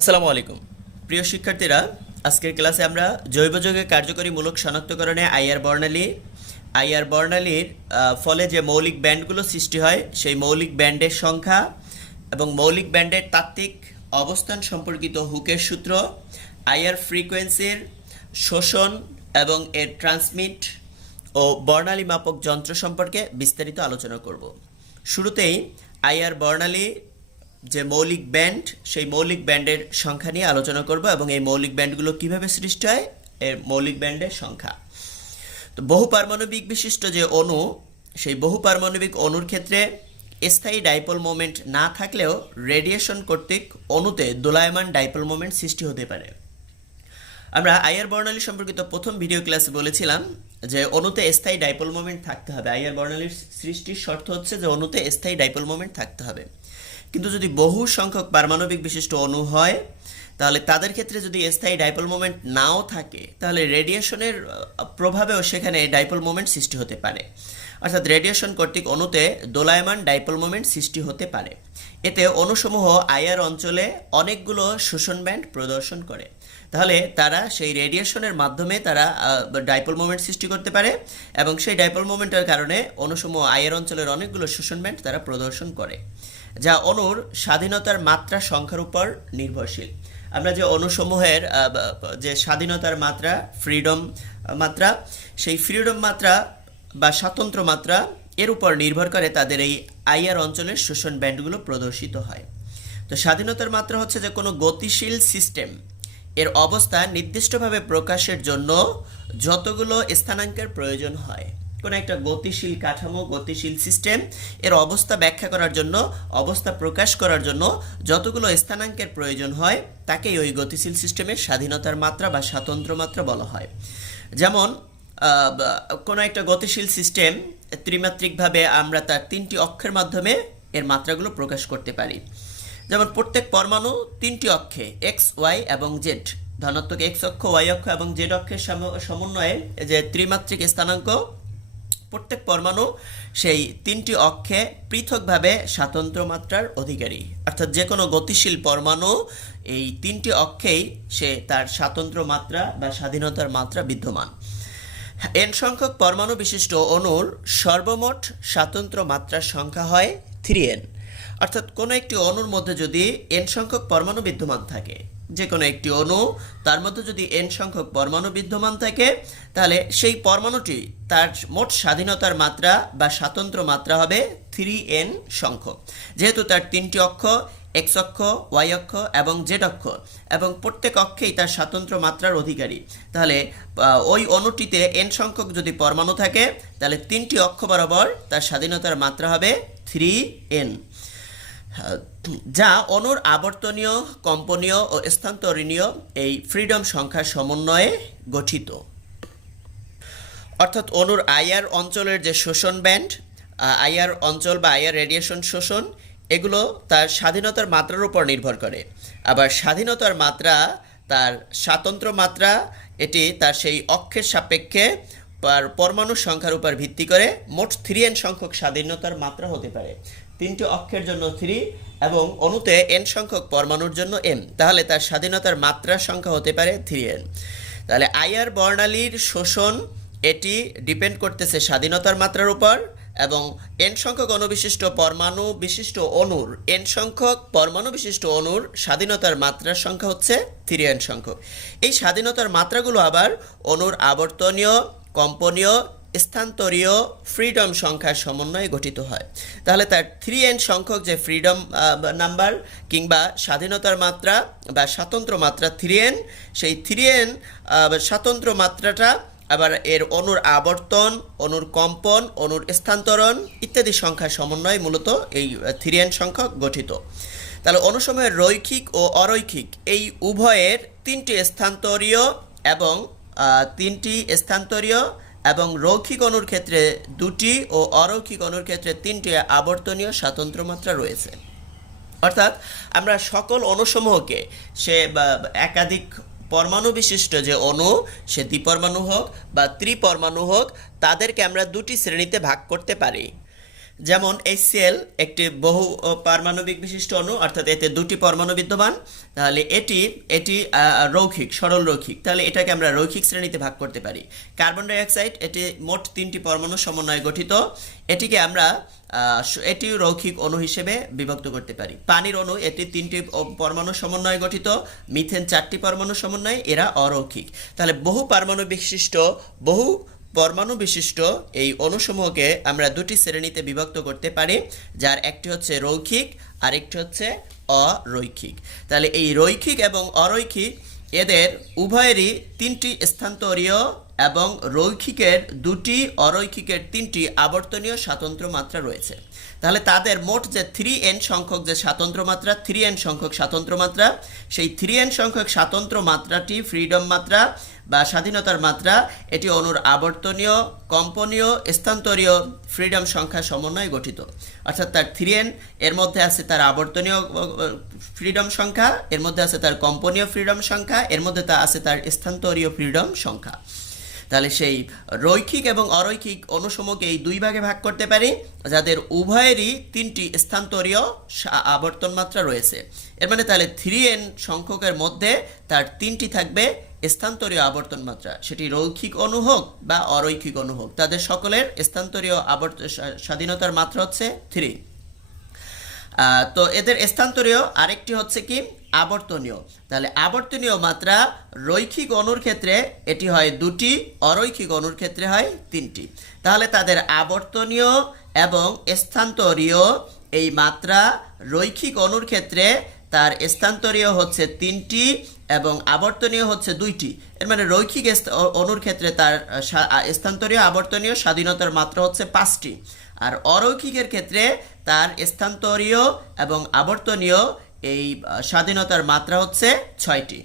আসসালামু আলাইকুম প্রিয় শিক্ষার্থীরা, আজকের ক্লাসে আমরা জৈব যৌগের কার্যকরী মূলক শনাক্তকরণে আইআর বর্ণালীর ফলে যে মৌলিক ব্যান্ডগুলো সৃষ্টি হয় সেই মৌলিক ব্যান্ডের সংখ্যা এবং মৌলিক ব্যান্ডের তাত্ত্বিক অবস্থান সম্পর্কিত হুকের সূত্র, আইআর ফ্রিকোয়েন্সির শোষণ এবং এর ট্রান্সমিট ও বর্ণালী মাপক যন্ত্র সম্পর্কে বিস্তারিত আলোচনা করব। শুরুতেই আইআর বর্ণালী যে মৌলিক ব্যান্ড সেই মৌলিক ব্যান্ডের সংখ্যা নিয়ে আলোচনা করব এবং এই মৌলিক ব্যান্ডগুলো কিভাবে সৃষ্টি হয় এর মৌলিক ব্যান্ডের সংখ্যা। তো বহুপারমাণবিক বিশিষ্ট যে অণু, সেই বহুপারমাণবিক অণুর ক্ষেত্রে স্থায়ী ডাইপোল মোমেন্ট না থাকলেও রেডিয়েশন কর্তৃক অণুতে দোলায়মান ডাইপোল মোমেন্ট সৃষ্টি হতে পারে। আমরা আইআর বর্ণালী সম্পর্কিত প্রথম ভিডিও ক্লাসে বলেছিলাম যে অণুতে স্থায়ী ডাইপোল মোমেন্ট থাকতে হবে। আইআর বর্ণালীর সৃষ্টির শর্ত হচ্ছে যে অণুতে স্থায়ী ডাইপোল মোমেন্ট থাকতে হবে। কিন্তু যদি বহু সংখ্যক পারমাণবিক বিশিষ্ট অণু হয় তাহলে তাদের ক্ষেত্রে যদি স্থায়ী ডাইপোল মোমেন্ট নাও থাকে তাহলে রেডিয়েশনের প্রভাবেও সেখানে ডাইপোল মোমেন্ট সৃষ্টি হতে পারে। অর্থাৎ রেডিয়েশন কর্তৃক অণুতে দোলায়মান ডাইপোল মোমেন্ট সৃষ্টি হতে পারে। এতে অণুসমূহ আইআর অঞ্চলে অনেকগুলো শোষণ ব্যান্ড প্রদর্শন করে। তাহলে তারা সেই রেডিয়েশনের মাধ্যমে তারা ডাইপোল মোমেন্ট সৃষ্টি করতে পারে এবং সেই ডাইপোল মোমেন্টের কারণে অণুসমূহ আইআর অঞ্চলের অনেকগুলো শোষণ ব্যান্ড তারা প্রদর্শন করে, যা অণুর স্বাধীনতার মাত্রা সংখ্যার উপর নির্ভরশীল। আমরা যে অণুসমূহের যে স্বাধীনতার মাত্রা, ফ্রিডম মাত্রা, সেই ফ্রিডম মাত্রা বা স্বাতন্ত্র্য মাত্রা এর উপর নির্ভর করে তাদের এই আইআর অঞ্চলের শোষণ ব্যান্ডগুলো প্রদর্শিত হয়। তো স্বাধীনতার মাত্রা হচ্ছে যে কোনো গতিশীল সিস্টেম এর অবস্থা নির্দিষ্টভাবে প্রকাশের জন্য যতগুলো স্থানাঙ্কের প্রয়োজন হয়। কোনো একটা গতিশীল কাঠামো, গতিশীল সিস্টেম এর অবস্থা ব্যাখ্যা করার জন্য, অবস্থা প্রকাশ করার জন্য যতগুলো স্থানাঙ্কের প্রয়োজন হয় তাকেই ওই গতিশীল সিস্টেমের স্বাধীনতার মাত্রা বা স্বাতন্ত্র্য মাত্রা বলা হয়। যেমন কোনো একটা গতিশীল সিস্টেম ত্রিমাত্রিকভাবে আমরা তার তিনটি অক্ষের মাধ্যমে এর মাত্রাগুলো প্রকাশ করতে পারি। যেমন প্রত্যেক পরমাণু তিনটি অক্ষে এক্স, ওয়াই এবং জেড, ধনাত্মক এক্স অক্ষ, ওয়াই অক্ষ এবং জেড অক্ষের সমন্বয়ে যে ত্রিমাত্রিক স্থানাঙ্ক, প্রত্যেক পরমাণু সেই তিনটি অক্ষে পৃথকভাবে স্বাতন্ত্র্য মাত্রার অধিকারী। অর্থাৎ যে কোনো গতিশীল পরমাণু এই তিনটি অক্ষেই সে তার স্বাতন্ত্র্য মাত্রা বা স্বাধীনতার মাত্রা বিদ্যমান। এন সংখ্যক পরমাণু বিশিষ্ট অণুর সর্বমোট স্বাতন্ত্র্য মাত্রার সংখ্যা হয় 3n। অর্থাৎ কোনো একটি অণুর মধ্যে যদি এন সংখ্যক পরমাণু বিদ্যমান থাকে, যে কোনো একটি অণু তার মধ্যে যদি এন সংখ্যক পরমাণু বিদ্যমান থাকে তাহলে সেই পরমাণুটি তার মোট স্বাধীনতার মাত্রা বা স্বাতন্ত্র্য মাত্রা হবে 3n সংখ্যক। যেহেতু তার তিনটি অক্ষ, এক্স অক্ষ, ওয়াই অক্ষ এবং জেড অক্ষ, এবং প্রত্যেক অক্ষেই তার স্বাতন্ত্র্য মাত্রার অধিকারী, তাহলে ওই অণুটিতে এন সংখ্যক যদি পরমাণু থাকে তাহলে তিনটি অক্ষ বরাবর তার স্বাধীনতার মাত্রা হবে 3n, যা অণুর আবর্তনীয়, কম্পনীয় ও স্থানান্তরণীয় এই ফ্রিডম সংখ্যার সমন্বয়ে গঠিত। অর্থাৎ অণুর আইআর অঞ্চলের যে শোষণ ব্যান্ড, আইআর অঞ্চল বা আইআর রেডিয়েশন শোষণ, এগুলো তার স্বাধীনতার মাত্রার উপর নির্ভর করে। আবার স্বাধীনতার মাত্রা, তার স্বাতন্ত্র্য মাত্রা, এটি তার সেই অক্ষের সাপেক্ষে পরমাণু সংখ্যার উপর ভিত্তি করে মোট 3n সংখ্যক স্বাধীনতার মাত্রা হতে পারে। তিনটি অক্ষের জন্য 3 এবং অণুতে n সংখ্যক পরমাণুর জন্য m, তাহলে তার স্বাধীনতার মাত্রার সংখ্যা হতে পারে 3n। তাহলে আইআর বর্ণালীর শোষণ এটি ডিপেন্ড করতেছে স্বাধীনতার মাত্রার উপর, এবং n সংখ্যক অণুবিশিষ্ট পরমাণু বিশিষ্ট অণুর n সংখ্যক পরমাণু বিশিষ্ট অণুর স্বাধীনতার মাত্রার সংখ্যা হচ্ছে 3n সংখ্যক। এই স্বাধীনতার মাত্রাগুলো আবার অণুর আবর্তনীয়, কম্পনীয়, স্থানান্তরীয় ফ্রিডম সংখ্যার সমন্বয়ে গঠিত হয়। তাহলে তার 3n সংখ্যক যে ফ্রিডম নাম্বার কিংবা স্বাধীনতার মাত্রা বা স্বাতন্ত্র্য মাত্রা 3n, সেই 3n স্বাতন্ত্র্য মাত্রাটা আবার এর অণুর আবর্তন, অণুর কম্পন, অণুর স্থানান্তরণ ইত্যাদি সংখ্যার সমন্বয়ে মূলত এই 3n সংখ্যক গঠিত। তাহলে অণুসমূহের রৈখিক ও অরৈখিক এই উভয়ের তিনটি স্থানান্তরীয় এবং রৈখিক অণুর ক্ষেত্রে 2টি ও অরৈখিক অণুর ক্ষেত্রে 3টি আবর্তনীয় স্বাতন্ত্র্য মাত্রা রয়েছে। অর্থাৎ আমরা সকল অণুসমূহকে, সে একাধিক পরমাণু বিশিষ্ট যে অণু, সে দ্বিপরমাণু হোক বা ত্রিপরমাণু হোক, তাদেরকে আমরা দুটি শ্রেণীতে ভাগ করতে পারি। যেমন HCl একটি বহু পারমাণবিক বিশিষ্ট অণু, অর্থাৎ এতে দুটি পরমাণু বিদ্যমান। তাহলে এটি এটি রৈখিক, সরল রৈখিক, তাহলে এটাকে আমরা রৈখিক শ্রেণীতে ভাগ করতে পারি। কার্বন ডাই অক্সাইড এটি মোট 3টি পরমাণু সমন্বয়ে গঠিত, এটিকে আমরা এটি রৈখিক অণু হিসেবে বিভক্ত করতে পারি। পানির অণু এটি 3টি পরমাণু সমন্বয়ে গঠিত, মিথেন 4টি পরমাণু সমন্বয়ে, এরা অরৈখিক। তাহলে বহু পরমাণু বিশিষ্ট এই অণুসমূহকে আমরা দুটি শ্রেণীতে বিভক্ত করতে পারি, যার একটি হচ্ছে রৈখিক আর একটি হচ্ছে অরৈখিক। তাহলে এই রৈখিক এবং অরৈখিক এদের উভয়েরই 3টি স্থানান্তরীয় এবং রৈখিকের 2টি, অরৈখিকের 3টি আবর্তনীয় স্বাতন্ত্র মাত্রা রয়েছে। তাহলে তাদের মোট যে 3n সংখ্যক যে স্বাতন্ত্র মাত্রা, 3n সংখ্যক স্বাতন্ত্র মাত্রা, সেই 3n সংখ্যক স্বাতন্ত্র মাত্রাটি ফ্রিডম মাত্রা বা স্বাধীনতার মাত্রা, এটি অণুর আবর্তনীয়, কম্পনীয়, স্থানান্তরীয় ফ্রিডম সংখ্যা সমন্বয়ে গঠিত। অর্থাৎ তার 3n এর মধ্যে আছে তার আবর্তনীয় ফ্রিডম সংখ্যা, এর মধ্যে আছে তার কম্পনীয় ফ্রিডম সংখ্যা, এর মধ্যে আছে তার স্থানান্তরীয় ফ্রিডম সংখ্যা। তাহলে সেই রৈখিক এবং অরৈখিক অণুসমূহকে এই দুই ভাগে ভাগ করতে পারি, যাদের উভয়েরই 3টি স্থানান্তরীয় আবর্তন মাত্রা রয়েছে। এর মানে তাহলে 3n সংখ্যকের মধ্যে তার 3টি থাকবে স্থানান্তরীয় আবর্তন মাত্রা, সেটি রৈখিক অণু হোক বা অরৈখিক অণু হোক, তাদের সকলের স্থানান্তরীয় স্বাধীনতার মাত্রা হচ্ছে 3। তো এদের স্থানান্তরীয় আরেকটি হচ্ছে কি আবর্তনীয়। তাহলে আবর্তনীয় মাত্রা রৈখিক অণুর ক্ষেত্রে এটি হয় 2টি, অরৈখিক অণুর ক্ষেত্রে হয় 3টি। তাহলে তাদের আবর্তনীয় এবং স্থানান্তরীয় এই মাত্রা রৈখিক অণুর ক্ষেত্রে তার স্থানান্তরীয় হচ্ছে 3টি এবং আবর্তনীয় হচ্ছে 2টি। এর মানে রৈখিক অণুর ক্ষেত্রে তার স্থানান্তরীয় আবর্তনীয় স্বাধীনতার মাত্রা হচ্ছে 5টি, আর অরৈখিকের ক্ষেত্রে তার স্থানান্তরীয় এবং আবর্তনীয় এই স্বাধীনতার মাত্রা হচ্ছে 6টি।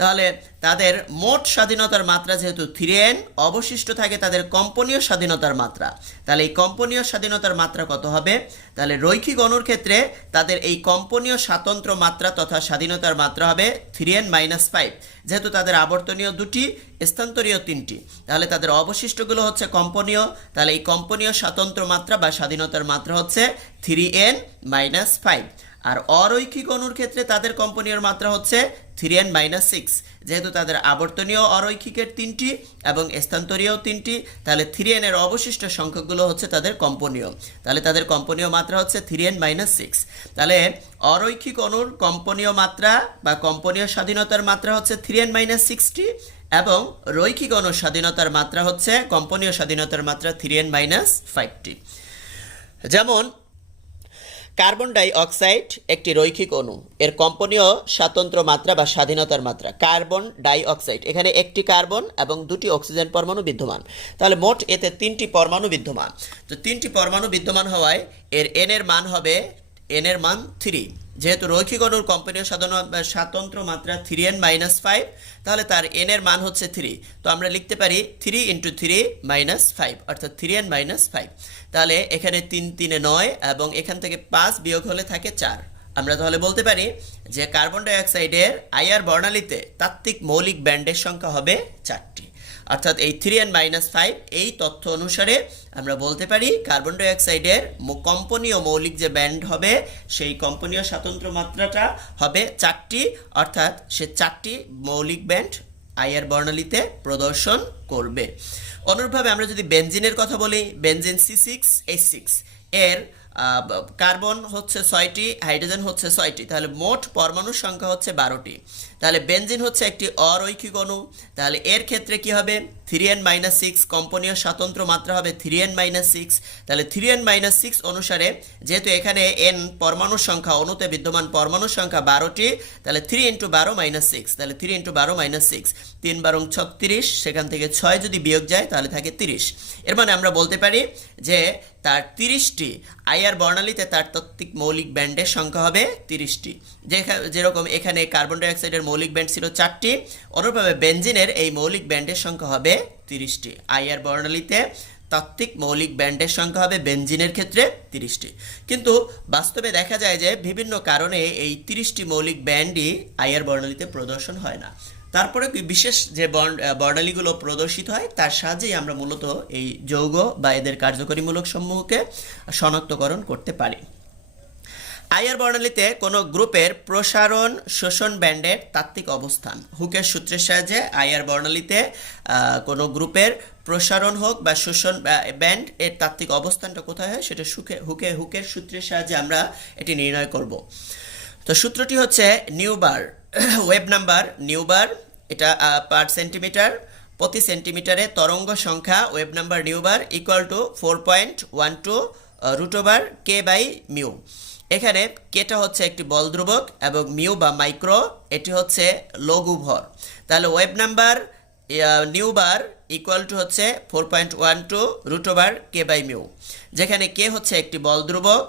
তাহলে তাদের মোট স্বাধীনতার মাত্রা যেহেতু 3n, অবশিষ্ট থাকে তাদের কম্পনীয় স্বাধীনতার মাত্রা। তাহলে এই কম্পনীয় স্বাধীনতার মাত্রা কত হবে? তাহলে রৈখিক অণুর ক্ষেত্রে তাদের এই কম্পনীয় স্বাতন্ত্র মাত্রা তথা স্বাধীনতার মাত্রা হবে 3n-5, যেহেতু তাদের আবর্তনীয় 2টি, স্থানান্তরীয় 3টি। তাহলে তাদের অবশিষ্টগুলো হচ্ছে কম্পনীয়, তাহলে এই কম্পনীয় স্বাতন্ত্র মাত্রা বা স্বাধীনতার মাত্রা হচ্ছে 3n-5। আর অরৈখিক অণুর ক্ষেত্রে তাদের কম্পনীয় মাত্রা হচ্ছে 3n-6, যেহেতু তাদের আবর্তনীয় অরৈখিকের 3টি এবং স্থানান্তরীয় 3টি, তাহলে 3n এর অবশিষ্ট সংখ্যকগুলো হচ্ছে তাদের কম্পনীয়, তাহলে তাদের কম্পনীয় মাত্রা হচ্ছে 3n-6। তাহলে অরৈখিক অণুর কম্পনীয় মাত্রা বা কম্পনীয় স্বাধীনতার মাত্রা হচ্ছে 3n-6টি এবং রৈখিক অণুর স্বাধীনতার মাত্রা হচ্ছে কম্পনীয় স্বাধীনতার মাত্রা 3n-5টি। যেমন কার্বন ডাই অক্সাইড একটি রৈখিক অণু, এর কম্পনীয় স্বাতন্ত্র মাত্রা বা স্বাধীনতার মাত্রা কার্বন ডাই অক্সাইড, এখানে একটি কার্বন এবং 2টি অক্সিজেন পরমাণু বিদ্যমান। তাহলে মোট এতে 3টি পরমাণু বিদ্যমান। তো 3টি পরমাণু বিদ্যমান হওয়ায় এর n এর মান হবে 3। যেহেতু রৈখিক অণুর কম্পনীয় স্বাতন্ত্র মাত্রা 3n-5, তাহলে তার n এর মান হচ্ছে 3। তো আমরা লিখতে পারি 3 × 3-5, অর্থাৎ 3n-5। তাহলে এখানে 3 3 9 এবং এখান থেকে 5 বিয়োগ হলে থাকে 4। আমরা তাহলে বলতে পারি যে কার্বন ডাই অক্সাইডের আইআর বর্ণালীতে তাত্ত্বিক মৌলিক ব্যান্ডের সংখ্যা হবে 4টি। অর্থাৎ এই 3n-5 এই তথ্য অনুসারে আমরা বলতে পারি কার্বন ডাই অক্সাইডের কম্পনীয় মৌলিক যে ব্যান্ড হবে সেই কম্পনীয় স্বাতন্ত্র মাত্রাটা হবে 4টি, অর্থাৎ সে 4টি মৌলিক ব্যান্ড আইআর বর্ণালীতে প্রদর্শন করবে। অনুরূপভাবে আমরা যদি বেনজিনের কথা বলি, বেনজিন C6H6 এর কার্বন হচ্ছে 6টি, হাইড্রোজেন হচ্ছে 6টি, তাহলে মোট পরমাণুর সংখ্যা হচ্ছে 12টি। তাহলে বেনজিন হচ্ছে একটি অরৈখিক অণু, তাহলে এর ক্ষেত্রে কি হবে 3n-6, কম্পনীয় স্বাতন্ত্র মাত্রা হবে 3n-6। তাহলে 3n-6 অনুসারে যেহেতু এখানে n পরমাণুর সংখ্যা, অণুতে বিদ্যমান পরমাণুর সংখ্যা 12টি, তাহলে 3 × 12-6, তাহলে 3 × 12-6, 3 12 36, সেখান থেকে 6 যদি বিয়োগ যায় তাহলে থাকে 30। এর মানে আমরা বলতে পারি যে তার 30টি আইআর বর্ণালীতে তার তাত্ত্বিক মৌলিক ব্যান্ডের সংখ্যা হবে 30টি। যেরকম এখানে কার্বন ডাই অক্সাইডের মৌলিক ব্যান্ড ছিল 4টি, অনুরূপভাবে বেনজিনের এই মৌলিক ব্যান্ডের সংখ্যা হবে 30টি। আইআর বর্ণালীতে তাত্ত্বিক মৌলিক ব্যান্ডের সংখ্যা হবে বেনজিনের ক্ষেত্রে 30টি। কিন্তু বাস্তবে দেখা যায় যে বিভিন্ন কারণে এই 30টি মৌলিক ব্যান্ডই আইআর বর্ণালীতে প্রদর্শন হয় না। তারপরে কি বিশেষ যে বর্ণালীগুলো প্রদর্শিত হয় তার সাহায্যেই আমরা মূলত এই যৌগ বা এদের কার্যকরীমূলক সমূহকে শনাক্তকরণ করতে পারি। আইআর বর্ণালীতে কোনো গ্রুপের প্রসারণ শোষণ ব্যান্ডের তাত্ত্বিক অবস্থান। হুকের সূত্রের সাহায্যে আইআর বর্ণালীতে কোনো গ্রুপের প্রসারণ হোক বা শোষণ ব্যান্ড এর তাত্ত্বিক অবস্থানটা কোথায় হয় সেটা হুকের সূত্রের সাহায্যে আমরা এটি নির্ণয় করব। তো সূত্রটি হচ্ছে নিউবার, ওয়েভ নাম্বার নিউবার, এটা পার সেন্টিমিটার, প্রতি সেন্টিমিটারে তরঙ্গ সংখ্যা wave number nu bar equal to 4.12 root over K by mu. এখানে কেটা হচ্ছে একটি বল ধ্রুবক এবং মিউ বা মাইক্রো এটি হচ্ছে লঘু ভর। তাহলে wave number nu bar equal to হচ্ছে 4.12 root over K by mu, যেখানে কে হচ্ছে একটি বল ধ্রুবক।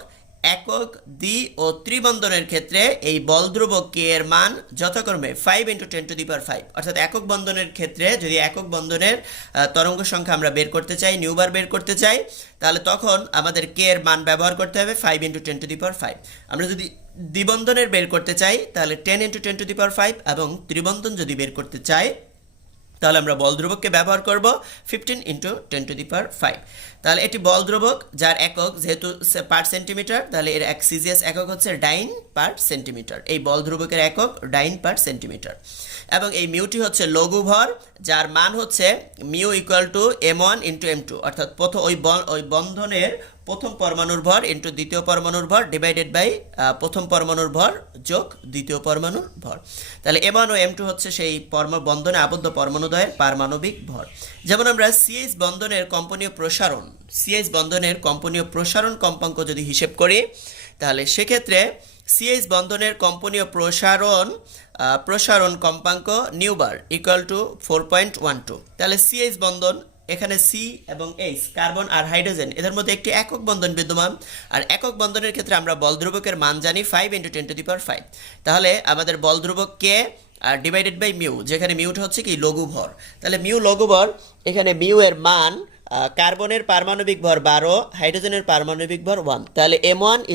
একক দ্বি ও ত্রিবন্ধনের ক্ষেত্রে এই বল ধ্রুবক কে এর মান যথাক্রমে 5 × 10⁵, অর্থাৎ একক বন্ধনের ক্ষেত্রে যদি একক বন্ধনের তরঙ্গ সংখ্যা আমরা বের করতে চাই, নিউবার বের করতে চাই, তাহলে তখন আমাদের কে এর মান ব্যবহার করতে হবে 5 × 10⁵। আমরা যদি দ্বিবন্ধনের বের করতে চাই তাহলে 10 × 10⁵, এবং ত্রিবন্ধন যদি বের করতে চাই তাহলে আমরা বল ধ্রুবককে ব্যবহার করব 15 × 10⁵। তাহলে এটি বল ধ্রুবক যার একক যেহেতু পার সেন্টিমিটার, তাহলে এর সিজিএস একক হচ্ছে ডাইন পার সেন্টিমিটার। এই বল ধ্রুবকের একক ডাইন পার সেন্টিমিটার। এবং এই মিউটি হচ্ছে লঘু ভর, যার মান হচ্ছে mu equal to m1 × m2, অর্থাৎ ওই বন্ধনের প্রথম পরমাণুর ভর ইন্টু দ্বিতীয় পরমাণুর ভর ডিভাইডেড বাই প্রথম পরমাণুর ভর যোগ দ্বিতীয় পরমাণুর ভর। তাহলে m1 ও m2 হচ্ছে সেই বন্ধনে আবদ্ধ পরমাণুদ্বয়ের পারমাণবিক ভর। যেমন আমরা সিএইচ বন্ধনের কম্পনীয় প্রসারণ কম্পাঙ্ক যদি হিসেব করি, তাহলে সেক্ষেত্রে সিএইচ বন্ধনের কম্পনীয় প্রসারণ কম্পাঙ্ক নিউবার ইকুয়াল টু 4.12। তাহলে সিএইচ বন্ধন, এখানে সি এবং এইচ কার্বন আর হাইড্রোজেন এদের মধ্যে একটি একক বন্ধন বিদ্যমান, আর একক বন্ধনের ক্ষেত্রে আমরা বল ধ্রুবকের মান জানি 5 × 10⁵। তাহলে আমাদের বল ধ্রুবক কে আর ডিভাইডেড বাই মিউ, যেখানে মিউটা হচ্ছে কি লঘু ভর। তাহলে মিউ লঘু ভর, এখানে মিউ এর মান কার্বনের পারমাণবিক ভর 12, হাইড্রোজেনের পারমাণবিক ভর 1, তাহলে m1 ×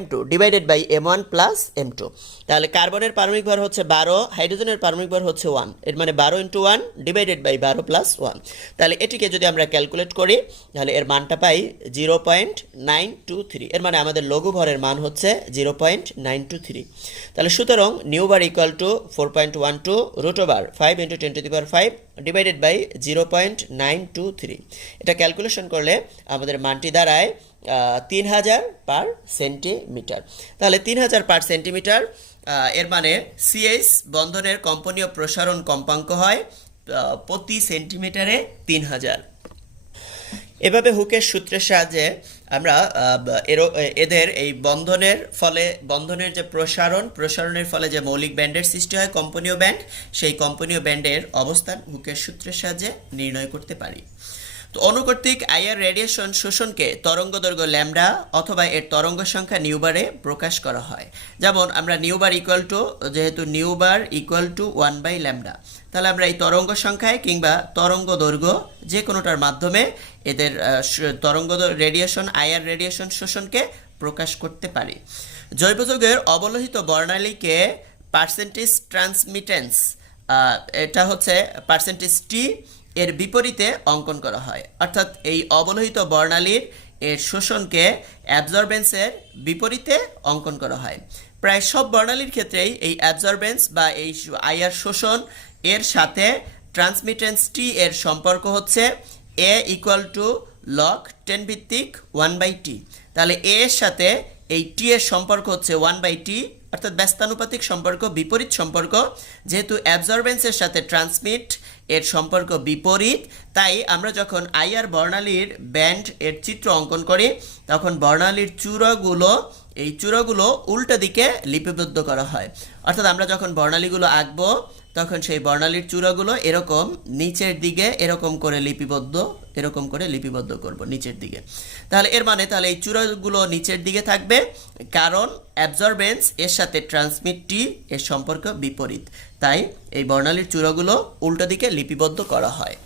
m2 divided by m1 plus m2। তাহলে কার্বনের পারমাণবিক ভর হচ্ছে 12, হাইড্রোজেনের পারমাণবিক ভর হচ্ছে 1, এর মানে 12 × 1 ডিভাইডেড বাই 12 প্লাস 1। তাহলে এটিকে যদি আমরা ক্যালকুলেট করি তাহলে এর মানটা পাই 0.923, এর মানে আমাদের লঘু ভরের মান হচ্ছে 0.923। তাহলে সুতরাং nu bar equal to 4.12 root over 5 × 10⁵ divided by 0.923। এটা ক্যালকুলেশন করলে আমাদের মানটি দাঁড়ায় 3000 পার সেন্টিমিটার। তাহলে 3000 পার সেন্টিমিটার, এর মানে সিএইচ বন্ধনের কম্পনীয় প্রসারণ কম্পাঙ্ক হয় প্রতি সেন্টিমিটারে 3000। এভাবে হুকের সূত্রের সাহায্যে আমরা এদের এই বন্ধনের যে প্রসারণের ফলে যে মৌলিক ব্যান্ডের সৃষ্টি হয় কম্পনীয় ব্যান্ড, সেই কম্পনীয় ব্যান্ডের অবস্থান হুকের সূত্রের সাহায্যে নির্ণয় করতে পারি। তো অনুকর্তৃক আইআর রেডিয়েশন শোষণকে তরঙ্গ দৈর্ঘ্য ল্যামডা অথবা এর তরঙ্গ সংখ্যা নিউবারে প্রকাশ করা হয়। যেমন আমরা নিউবার ইকুয়াল টু 1/λ, তাহলে আমরা এই তরঙ্গ সংখ্যায় কিংবা তরঙ্গ দৈর্ঘ্য যে কোনোটার মাধ্যমে এদের আইআর রেডিয়েশন শোষণকে প্রকাশ করতে পারি। জৈব যৌগের অবলোহিত বর্ণালীকে পার্সেন্টেজ ট্রান্সমিটেন্স, এটা হচ্ছে পার্সেন্টেজ টি এর বিপরীতে অঙ্কন করা হয়, অর্থাৎ এই অবলোহিত বর্ণালীর এর শোষণকে অ্যাবজর্বেন্সের বিপরীতে অঙ্কন করা হয়। প্রায় সব বর্ণালীর ক্ষেত্রেই এই অ্যাবজর্বেন্স বা এই আইআর শোষণ এর সাথে ট্রান্সমিটেন্স টি এর সম্পর্ক হচ্ছে এ ইকুয়াল টু লগ 10 ভিত্তিক 1/t। তাহলে এ এর সাথে এই টি এর সম্পর্ক হচ্ছে 1/t, অর্থাৎ ব্যস্তানুপাতিক সম্পর্ক, বিপরীত সম্পর্ক। যেহেতু অ্যাবজর্বেন্সের সাথে ট্রান্সমিট এর সম্পর্ক বিপরীত, তাই আমরা যখন আইআর বর্ণালীর ব্যান্ড এর চিত্র অঙ্কন করি তখন বর্ণালীর চূড়াগুলো উল্টো দিকে লিপিবদ্ধ করা হয়। অর্থাৎ আমরা যখন বর্ণালীগুলো আঁকবো তখন সেই বর্ণালীর চূড়াগুলো এরকম নিচের দিকে এরকম করে লিপিবদ্ধ করব নিচের দিকে। তাহলে এর মানে তাহলে এই চূড়াগুলো নিচের দিকে থাকবে, কারণ অ্যাবজর্বেন্স এর সাথে ট্রান্সমিট টি এর সম্পর্ক বিপরীত, তাই এই বর্ণালীর চূড়াগুলো উল্টো দিকে লিপিবদ্ধ করা হয়।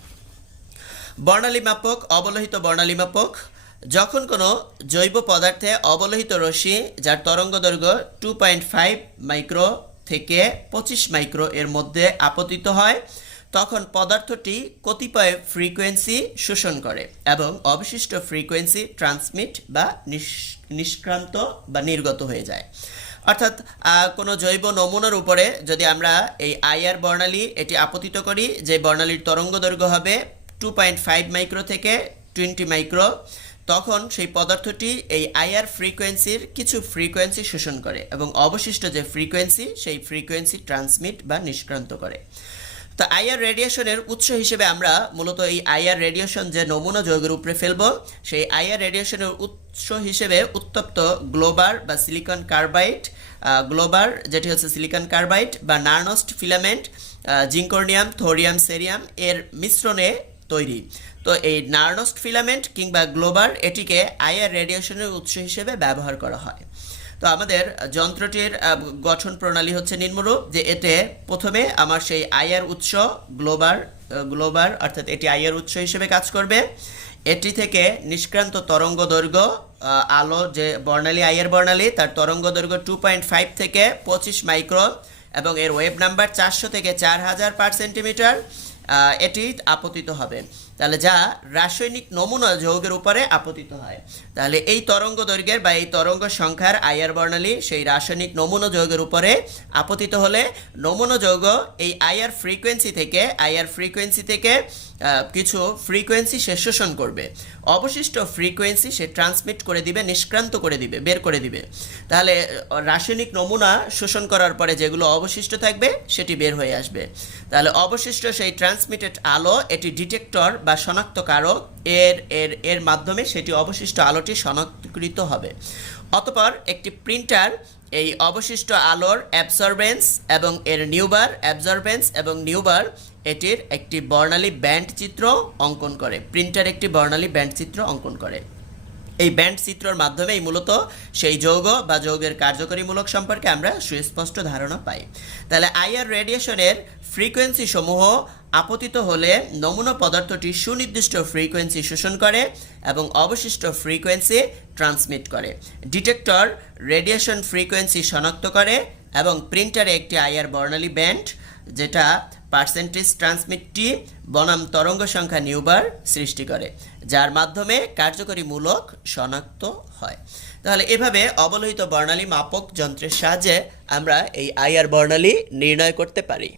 বর্ণালী মাপক, অবলোহিত বর্ণালী মাপক। যখন কোনো জৈব পদার্থে অবলোহিত রশ্মি যার তরঙ্গ দৈর্ঘ্য 2.5 মাইক্রো থেকে 25 মাইক্রো এর মধ্যে আপতিত হয়, তখন পদার্থটি কতিপয় ফ্রিকোয়েন্সি শোষণ করে এবং অবশিষ্ট ফ্রিকোয়েন্সি ট্রান্সমিট বা নিষ্ক্রান্ত বা নির্গত হয়ে যায়। অর্থাৎ কোনো জৈব নমুনার উপরে যদি আমরা এই আইআর বর্ণালী এটি আপতিত করি, যে বর্ণালীর তরঙ্গ দৈর্ঘ্য হবে 2.5 মাইক্রো থেকে 20 মাইক্রো, তখন সেই পদার্থটি এই আইআর ফ্রিকোয়েন্সির কিছু ফ্রিকোয়েন্সি শোষণ করে এবং অবশিষ্ট যে ফ্রিকোয়েন্সি সেই ফ্রিকোয়েন্সি ট্রান্সমিট বা নিষ্ক্রান্ত করে। তো আইআর রেডিয়েশনের উৎস হিসেবে আমরা মূলত এই আইআর রেডিয়েশন যে নমুনা যৌগের উপরে ফেলব, সেই আইআর রেডিয়েশনের উৎস হিসেবে উত্তপ্ত গ্লোবার বা সিলিকন কার্বাইড, গ্লোবার যেটি হচ্ছে সিলিকন কার্বাইড বা নার্নস্ট ফিলামেন্ট, জিঙ্কর্নিয়াম, থোরিয়াম, সেরিয়াম এর মিশ্রণে তৈরি। তো এই নার্নস্ট ফিলামেন্ট কিংবা গ্লোবার এটিকে আইআর রেডিয়েশনের উৎস হিসেবে ব্যবহার করা হয়। তো আমাদের যন্ত্রটির গঠন প্রণালী হচ্ছে নিম্নরূপ, যে এতে প্রথমে আমার সেই আইআর উৎস গ্লোবার অর্থাৎ এটি আইআর উৎস হিসেবে কাজ করবে। এটি থেকে নিষ্ক্রান্ত তরঙ্গ দৈর্ঘ্য, আলো যে বর্ণালী আইআর বর্ণালী তার তরঙ্গ দৈর্ঘ্য 2.5 থেকে 25 মাইক্রো এবং এর ওয়েভ নাম্বার 400 থেকে 4000 পার সেন্টিমিটার, এটি আপতিত হবে। তাহলে যা রাসায়নিক নমুনা যৌগের উপরে আপতিত হয়। তাহলে এই তরঙ্গ দৈর্ঘ্যের বা এই তরঙ্গ সংখ্যার আইআর বর্ণালী সেই রাসায়নিক নমুনা যৌগের উপরে আপতিত হলে নমুনা যৌগ এই আইআর ফ্রিকোয়েন্সি থেকে কিছু ফ্রিকোয়েন্সি সে শোষণ করবে, অবশিষ্ট ফ্রিকোয়েন্সি সে ট্রান্সমিট করে দিবে, নিষ্ক্রান্ত করে দিবে, বের করে দিবে। তাহলে রাসায়নিক নমুনা শোষণ করার পরে যেগুলো অবশিষ্ট থাকবে সেটি বের হয়ে আসবে। তাহলে অবশিষ্ট সেই ট্রান্সমিটেড আলো এটি ডিটেক্টর বা শনাক্তকারক এর মাধ্যমে সেটি অবশিষ্ট আলোটি শনাক্তকৃত হবে। অতঃপর একটি প্রিন্টার এই অবশিষ্ট আলোর অ্যাবসরবেন্স এবং এর নিউবার এটির একটি বর্ণালী ব্যান্ড চিত্র অঙ্কন করে। প্রিন্টার একটি বর্ণালী ব্যান্ড চিত্র অঙ্কন করে। এই ব্যান্ড চিত্রের মাধ্যমেই মূলত সেই যৌগ বা যৌগের কার্যকরীমূলক সম্পর্কে আমরা সুস্পষ্ট ধারণা পাই। তাহলে আইআর রেডিয়েশনের ফ্রিকোয়েন্সি সমূহ আপতিত হলে নমুনা পদার্থটি সুনির্দিষ্ট ফ্রিকোয়েন্সি শোষণ করে এবং অবশিষ্ট ফ্রিকোয়েন্সি ট্রান্সমিট করে। ডিটেক্টর রেডিয়েশন ফ্রিকোয়েন্সি শনাক্ত করে এবং প্রিন্টারে একটি আইআর বর্ণালী ব্যান্ড, যেটা পার্সেন্টেজ ট্রান্সমিটটি বনাম তরঙ্গ সংখ্যা নিউবার সৃষ্টি করে, যার মাধ্যমে কার্যকরী মূলক শনাক্ত হয়। তাহলে এভাবে অবলোহিত বর্ণালী মাপক যন্ত্রের সাহায্যে আমরা এই আইআর বর্ণালী নির্ণয় করতে পারি।